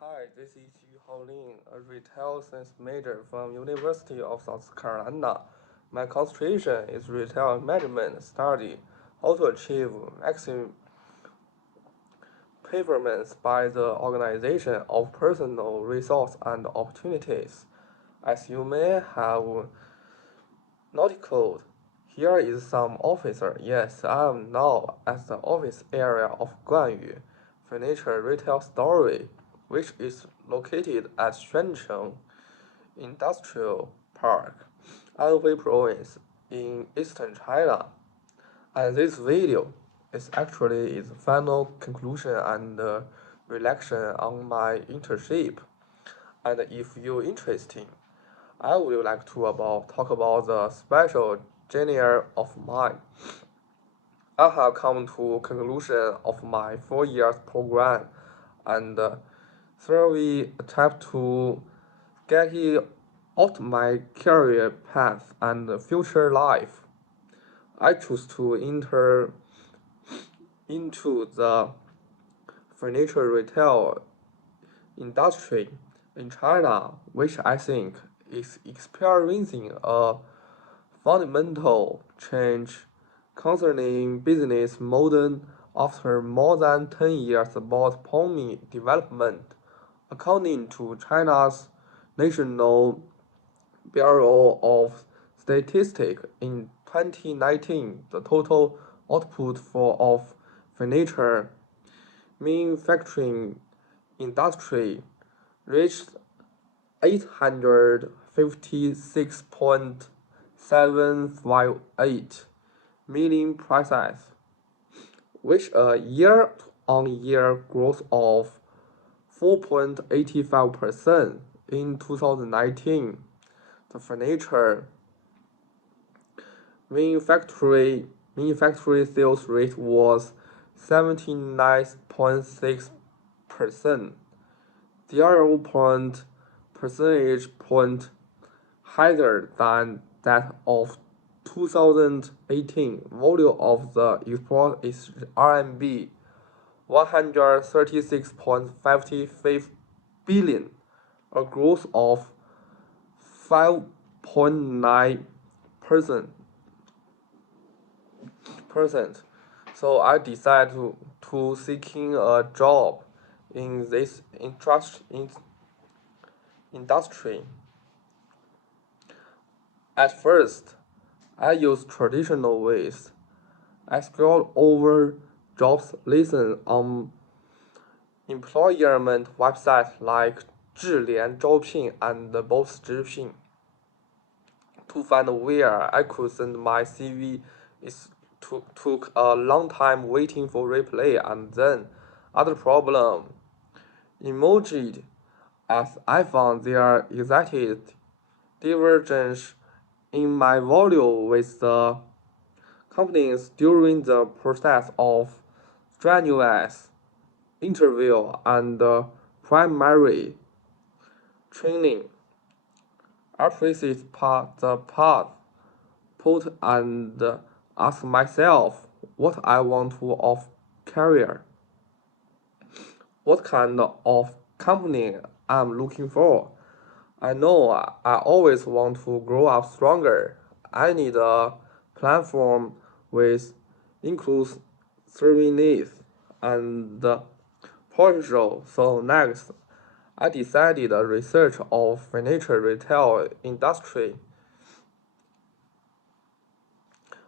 Hi, this is Yu Haolin, a retail science major from University of South Carolina. My concentration is retail management study, how to achieve maximum performance by the organization of personal resources and opportunities. As you may have noticed, here is some officer. Yes, I am now at the office area of Guanyu Furniture Retail Store, which is located at Xuancheng Industrial Park, Anhui Province in eastern China. And this video is actually its final conclusion and reflection on my internship. And if you're interested, I would like to talk about the special genre of mine. I have come to conclusion of my 4 years program and thoroughly attempt to get out my career path and future life. I choose to enter into the furniture retail industry in China, which I think is experiencing a fundamental change concerning business model after more than 10 years about economic development. According to China's National Bureau of Statistics, in 2019, the total output of furniture manufacturing industry reached 856.758 million pieces, which a year-on-year growth of 4.85% in 2019. The furniture manufacturing sales rate was 79.6%, 0 point percentage point higher than that of 2018. Volume of the export is RMB 136.55 billion, a growth of 5.9%. So I decided to seeking a job in this industry. At first, I used traditional ways. I scrolled over jobs listed on employment websites like 智联招聘 and both 直聘 to find where I could send my CV. It took a long time waiting for reply, and then other problem emerged as I found there existed divergence in my value with the companies during the process of strenuous interview and primary training. I traced the path put and ask myself what I want to of career, what kind of company I'm looking for. I know I always want to grow up stronger. I need a platform with includes serving needs and potential. So next, I decided a research of furniture retail industry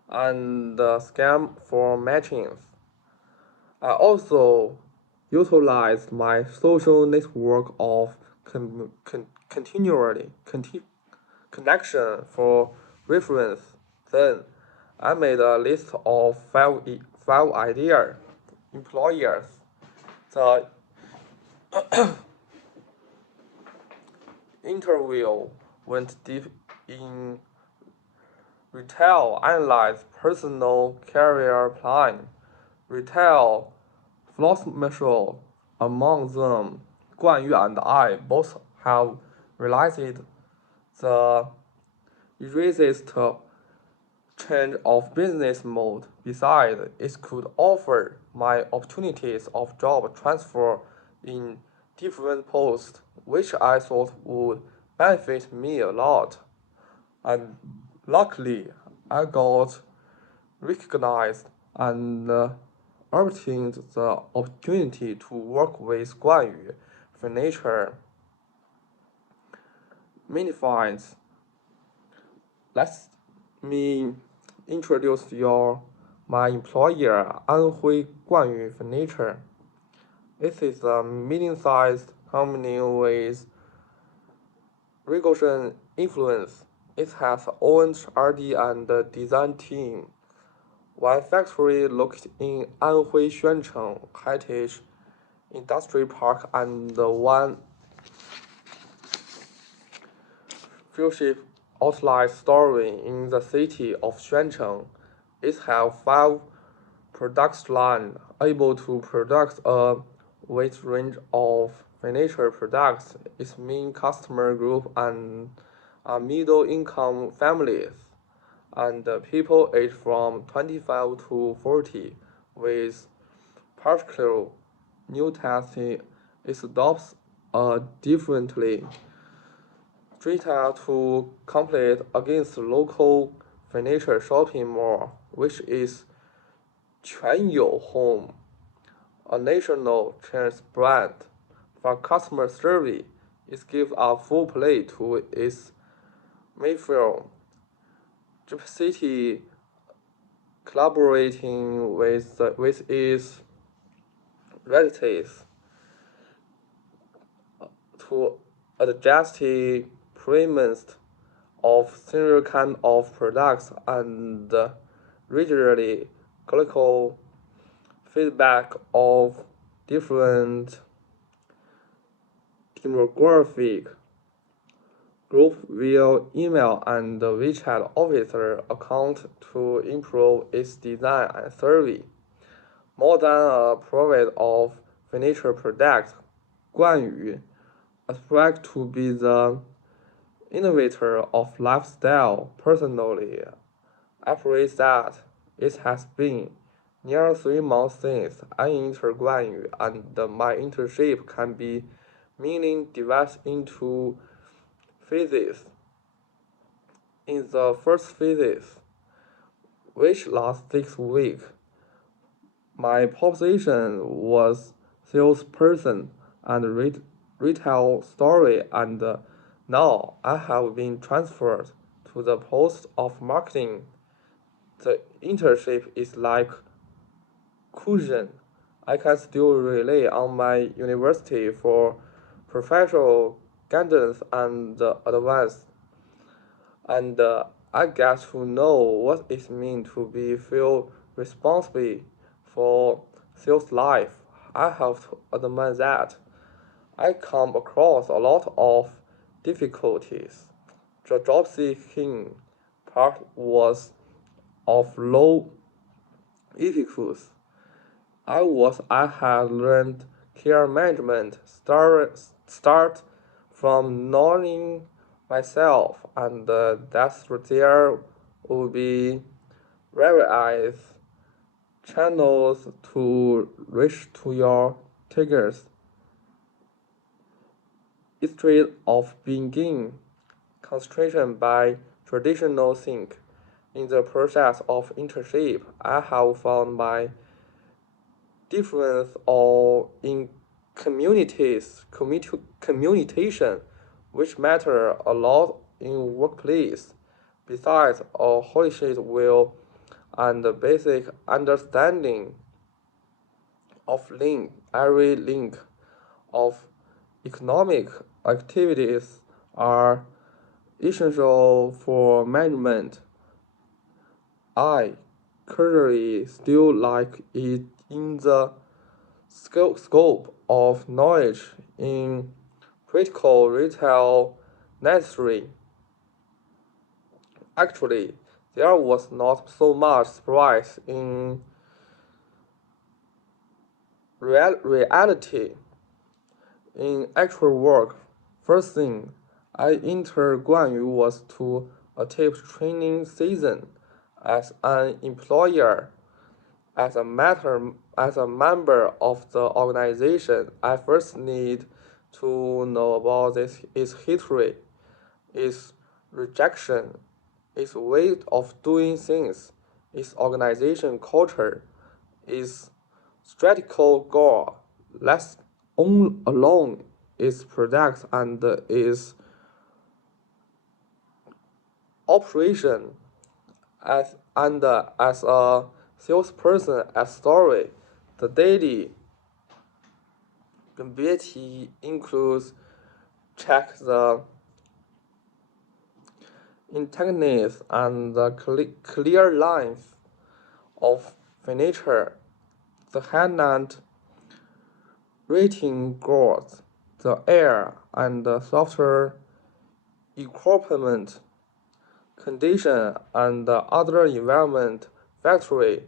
and scam for matchings. I also utilized my social network of connection for reference. Then I made a list of five ideal employers. The interview went deep in retail, analyzed personal career plan, retail philosophy. Among them, Guan Yu and I both have realized the easiest change of business mode. Besides, it could offer my opportunities of job transfer in different posts, which I thought would benefit me a lot. And luckily, I got recognized and obtained the opportunity to work with 关于 furniture magnifies. Let me introduce my employer, 安徽 关于 furniture. This is a medium-sized company with regulation influence. It has own R&D and design team. One factory located in Anhui Xuancheng Heritage Industry Park and one flagship outlet store in the city of Xuancheng. It has 5 product lines able to produce a wide range of furniture products. Its main customer group are middle-income families and people aged from 25 to 40 with particular new testing. It adopts a differently strata to compete against local furniture shopping mall, which is 全友 Home, a national chain brand. For customer service, it gives a full play to its Mayfair City, collaborating with its relatives to adjust the premiums of similar kind of products and regularly critical feedback of different demographic group via email and WeChat officer account to improve its design and service. More than a provider of furniture products, 关于 aspires to be the innovator of lifestyle. Personally, I praise that it has been near 3 months since I entered 关于 and my internship can be mainly divided into phases. In the first phase, which lasts 6 weeks, my position was salesperson and retail story, and now I have been transferred to the post of marketing. The internship is like cushion. I can still rely on my university for professional guidance and advice, and I get to know what it means to be feel responsible for sales life. I have to admit that I come across a lot of difficulties. The job seeking part was of low ethics. I had learned care management start from knowing myself and that there would be various channels to reach to your triggers instead of being constrained by traditional think. In the process of internship, I have found my difference or in communication, which matter a lot in workplace. Besides a holistic will and basic understanding of every link of economic activities are essential for management. I currently still like it in the scope of knowledge in critical retail necessary. Actually, there was not so much surprise in reality. In actual work, first thing I entered 关于 was to attempt training season as an employer. As a member of the organization, I first need to know about its history, its rejection, its way of doing things, its organization culture, its strategical goal, let alone its products and its operation. As a salesperson at Story, the daily duty includes check the integrities and the clear lines of furniture, the hand rating goals, the air and the software equipment condition and the other environment factory.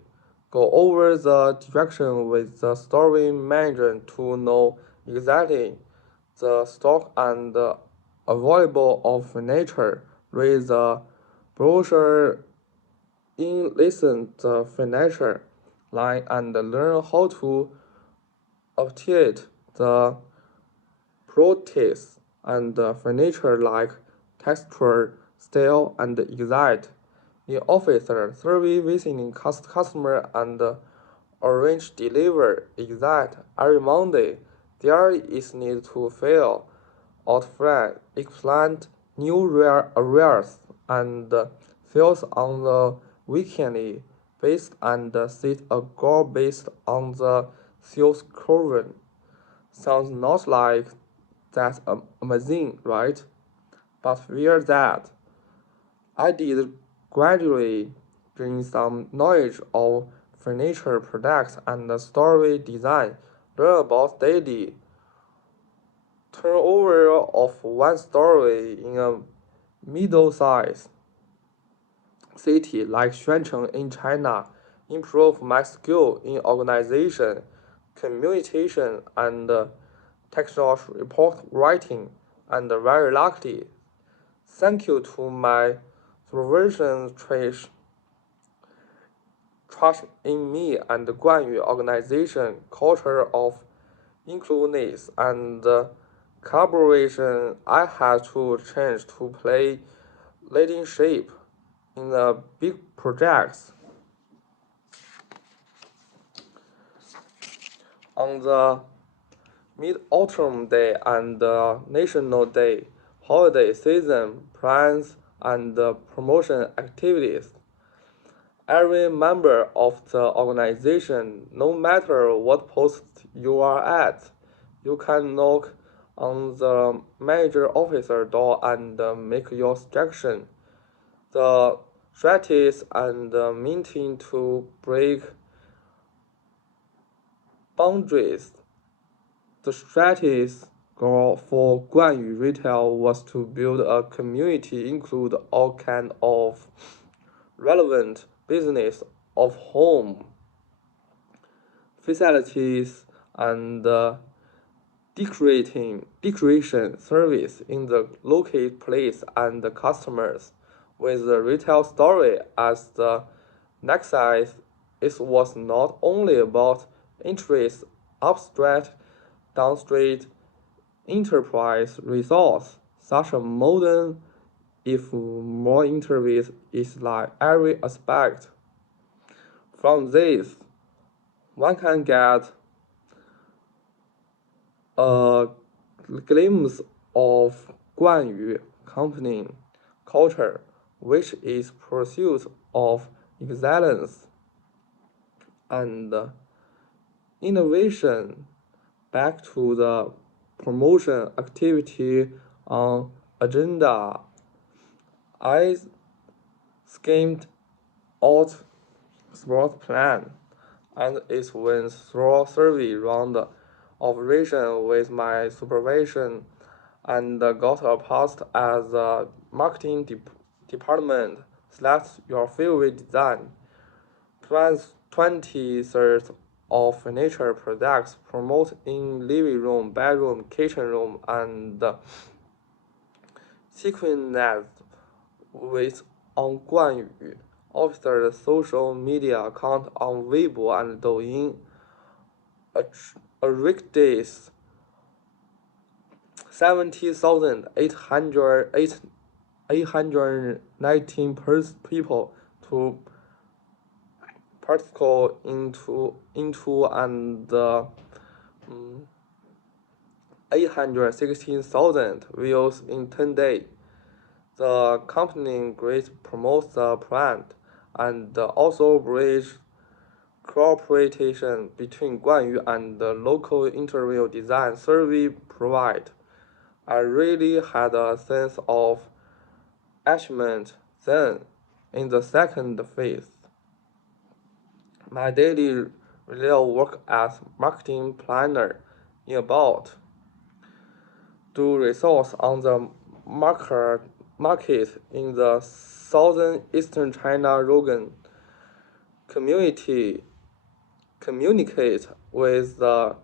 Go over the direction with the store manager to know exactly the stock and available of nature. Read the brochure in listen the furniture line and learn how to obtain the properties and furniture like texture, style, and exact. In officer, survey visiting customer and arrange deliver exact every Monday. There is need to fill out flag, eggplant, new rare areas, and sales on the weekly based and set a goal based on the sales curve. Sounds not like that's amazing, right? But where that, I did gradually gain some knowledge of furniture products and story design, learn about daily turnover of one story in a middle-sized city like Xuancheng in China, improve my skill in organization, communication, and technology report writing, and very lucky. Thank you to my supervision trust in me and Guanyu organization culture of inclusiveness and collaboration. I had to change to play leadership in the big projects. On the Mid-Autumn Day and National Day, holiday season plans and promotion activities. Every member of the organization, no matter what post you are at, you can knock on the manager officer door and make your suggestion. The strategies and meeting to break boundaries. The strategies goal for Guanyu Retail was to build a community include all kind of relevant business of home facilities and decoration service in the local place and the customers. With the retail story as the nexus, it was not only about interest upstream, downstream enterprise resource. Such a modern, if more interface is like every aspect. From this, one can get a glimpse of Guanyu company culture, which is pursuit of excellence and innovation. Back to the promotion activity on agenda, I schemed out sport plan and it went through survey round operation with my supervision and got a post as the marketing department. Select your favorite design. Plans 20 thirds of furniture products promote in living room, bedroom, kitchen room, and sequenced with on Guanyu officer's social media account on Weibo and Douyin. A weekdays 70,819 people to participate into and 816,000 views in 10 days. The company greatly promotes the brand and also bridge cooperation between Guanyu and the local interview design service provide. I really had a sense of achievement then. In the second phase, my daily real work as marketing planner in about do resource on the market in the southeastern China region, community communicate with the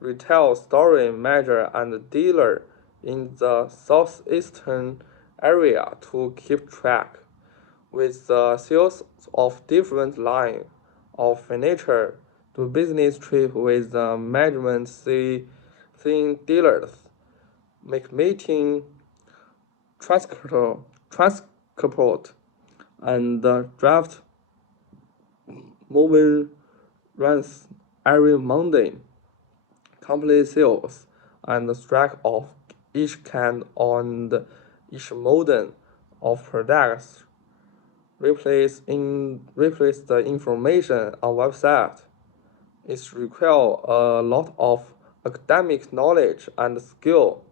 retail store manager and dealer in the southeastern area to keep track with the sales of different lines of furniture, do business trip with the management seeing dealers, make meeting transport and draft moving runs every Monday, complete sales and track of each kind and each model of products. Replace the information on website. It requires a lot of academic knowledge and skill.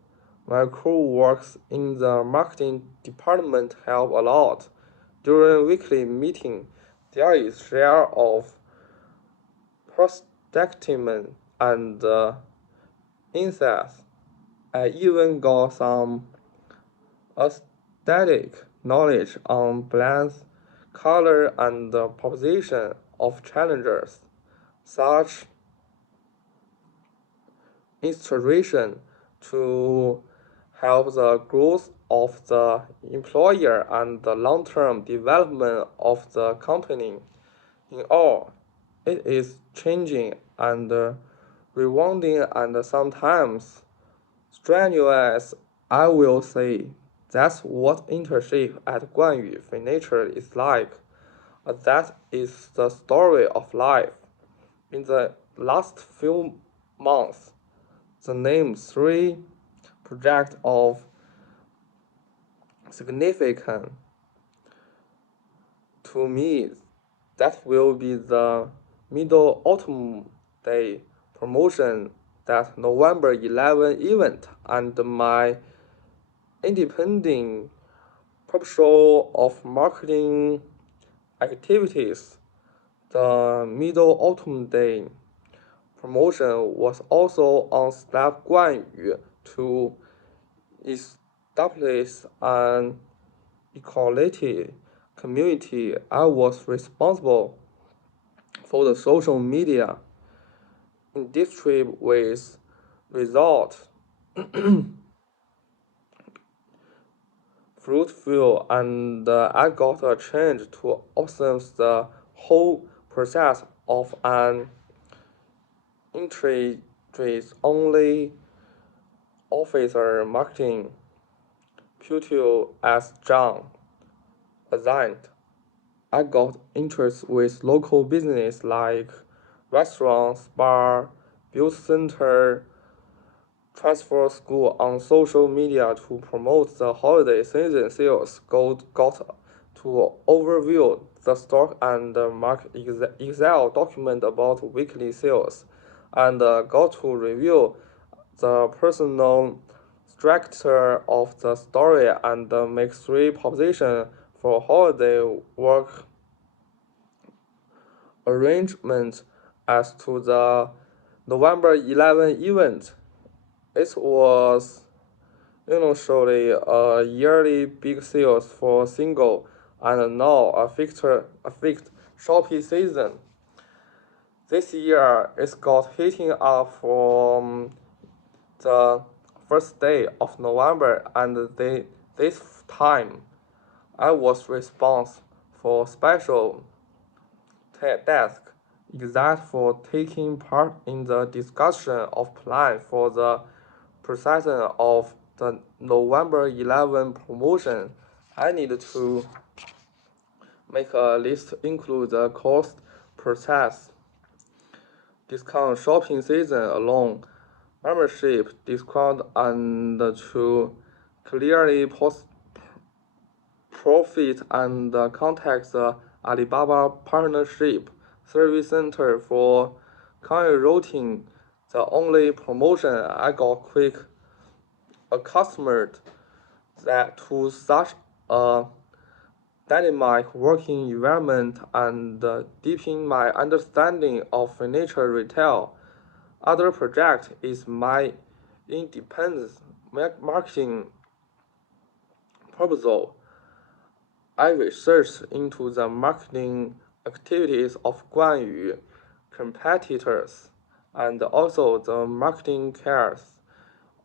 My crew works in the marketing department help a lot. During weekly meeting, there is share of prospecting and insights. I even got some aesthetic knowledge on blends, color, and the proposition of challengers. Such inspiration to help the growth of the employer and the long-term development of the company. In all, it is changing and rewarding and sometimes strenuous. I will say that's what internship at Guanyu Furniture is like. That is the story of life. In the last few months, the name three projects of significance to me that will be the middle autumn day promotion, that November 11 event, and my independent proposal of marketing activities. The middle autumn day promotion was also on Step Guanyu to establish an equality community. I was responsible for the social media industry with result fruitful, and I got a chance to observe the whole process of an interest only officer marketing pupil as John assigned. I got interest with local business like restaurants, bar, beauty center, transfer school on social media to promote the holiday season sales. Got to overview the stock and mark Excel document about weekly sales, and got to review the personal structure of the story and make three propositions for holiday work arrangements as to the November 11 event. It was usually a yearly big sales for single and now a fixed shopping season. This year it got heating up from the first day of November, and this time I was responsible for special task exact for taking part in the discussion of plan for the precisely of the November 11 promotion, I need to make a list include the cost process, discount shopping season alone, membership discount and to clearly post profit and contact the Alibaba Partnership Service Center for routing. The only promotion I got quick accustomed that to such a dynamic working environment and deepen my understanding of furniture retail. Other project is my independent marketing proposal. I researched into the marketing activities of Guanyu competitors and also the marketing cares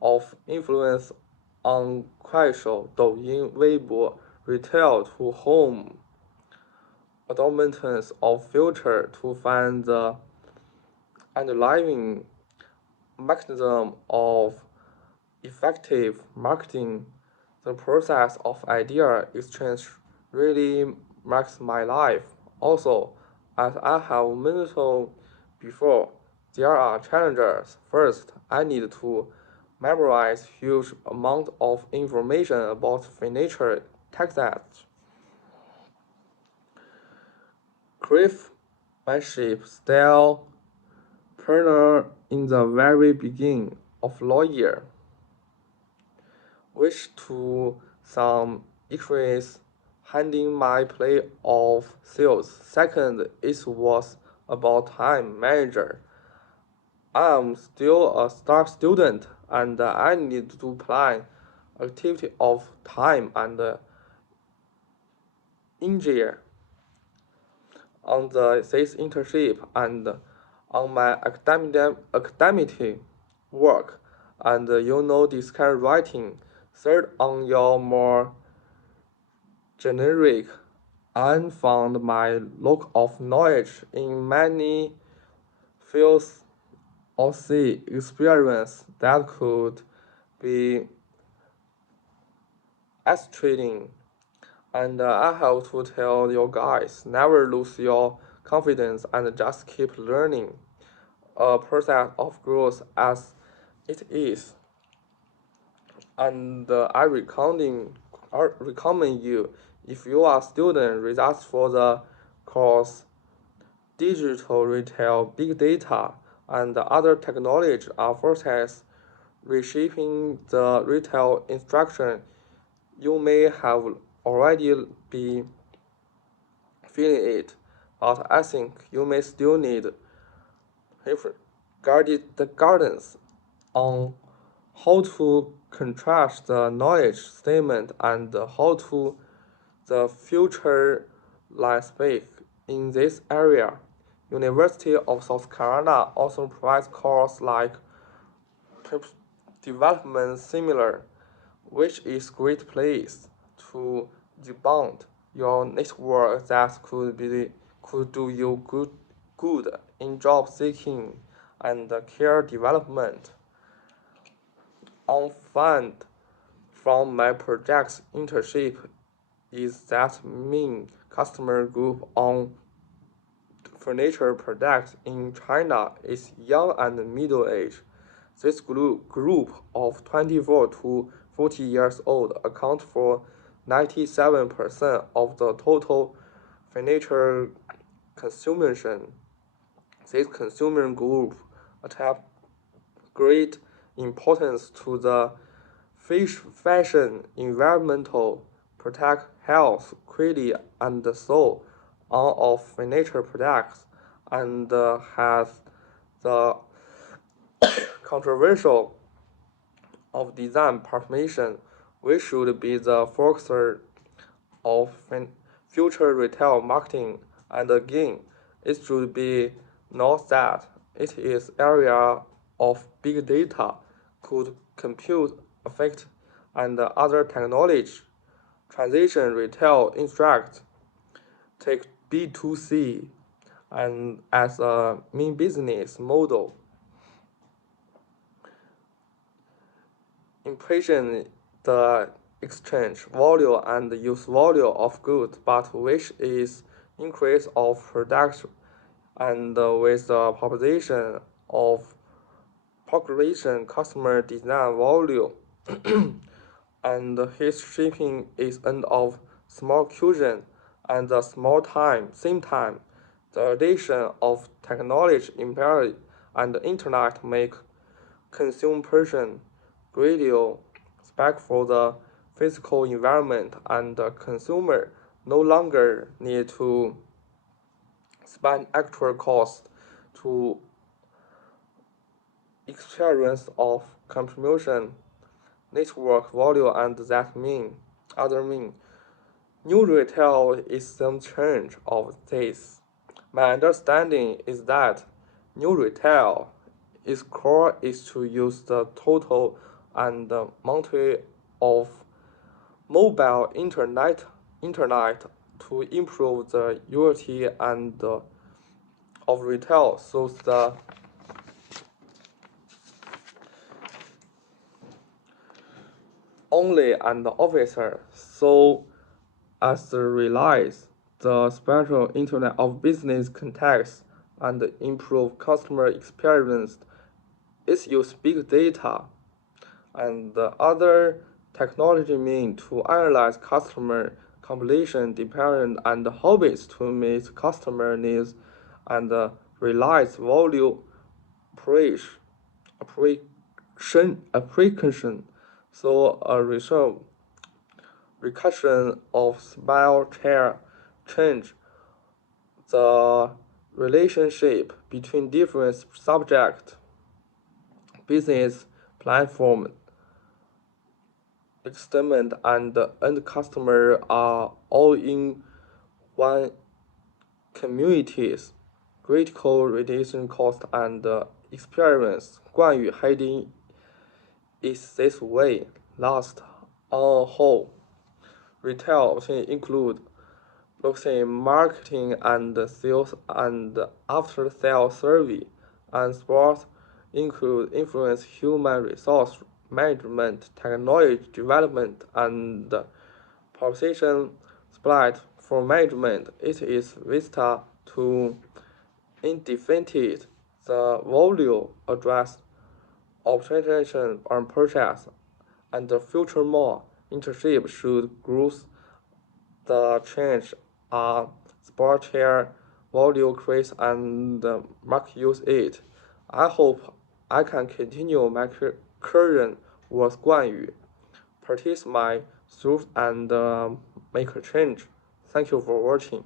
of influence on Kuaishou, Douyin, Weibo, retail to home adornments of future to find the underlying mechanism of effective marketing. The process of idea exchange really marks my life. Also, as I have mentioned before, there are challenges. First, I need to memorize huge amount of information about furniture textiles, craftsmanship, style, partner in the very beginning of lawyer, which to some increase handing my play of sales. Second, it was about time manager. I am still a star student and I need to plan activity of time and engineer on this internship and on my academic work and discussion writing. Third, on your more generic, I found my lack of knowledge in many fields or see experience that could be frustrating. And I have to tell you guys, never lose your confidence and just keep learning. A process of growth as it is. And I recommend you if you are student results for the course digital retail, big data, and other technology are forces reshaping the retail instruction. You may have already be feeling it, but I think you may still need guarded the guidance on how to contrast the knowledge statement and how to the future landscape in this area. University of South Carolina also provides courses like development similar, which is great place to debunk your network that could do you good in job seeking and career development. On fund from my project's internship is that main customer group on furniture products in China is young and middle age. This group of 24 to 40 years old account for 97% of the total furniture consumption. This consumer group attach great importance to the fashion, environmental, protect health, quality, and soul on of furniture products, and has the controversial of design permission, which should be the focus of future retail marketing. And again, it should be noted that it is area of big data, could compute effect and other technology. Transition retail instruct take B2C and as a main business model. impression the exchange value and use value of goods, but which is increase of production and with the population customer design value and his shipping is end of small cusion and the small time same time. The addition of technology embedded and the internet make consume person radio spec for the physical environment and the consumer no longer need to spend actual cost to experience of contribution network value and that mean other mean new retail is some change of this. My understanding is that new retail its core is to use the total and monthly of mobile internet to improve the utility and of retail so the only and the officer so as realize the special internet of business context and improve customer experience is use big data and the other technology mean to analyze customer compilation dependent and hobbies to meet customer needs and realize value application so a result recursion of spell chair change the relationship between different subject business platform experiment and end customer are all in one communities critical reduction cost and experience 冠语 heading is this way last on whole retail option include marketing and sales and after sales service and sports include influence human resource management, technology development, and position split for management. It is vista to indefinite the value address optimization and purchase, and the future more internship should growth the change are sport here value create and mark use it. I hope I can continue my current with 冠语 practice my truth and make a change. Thank you for watching.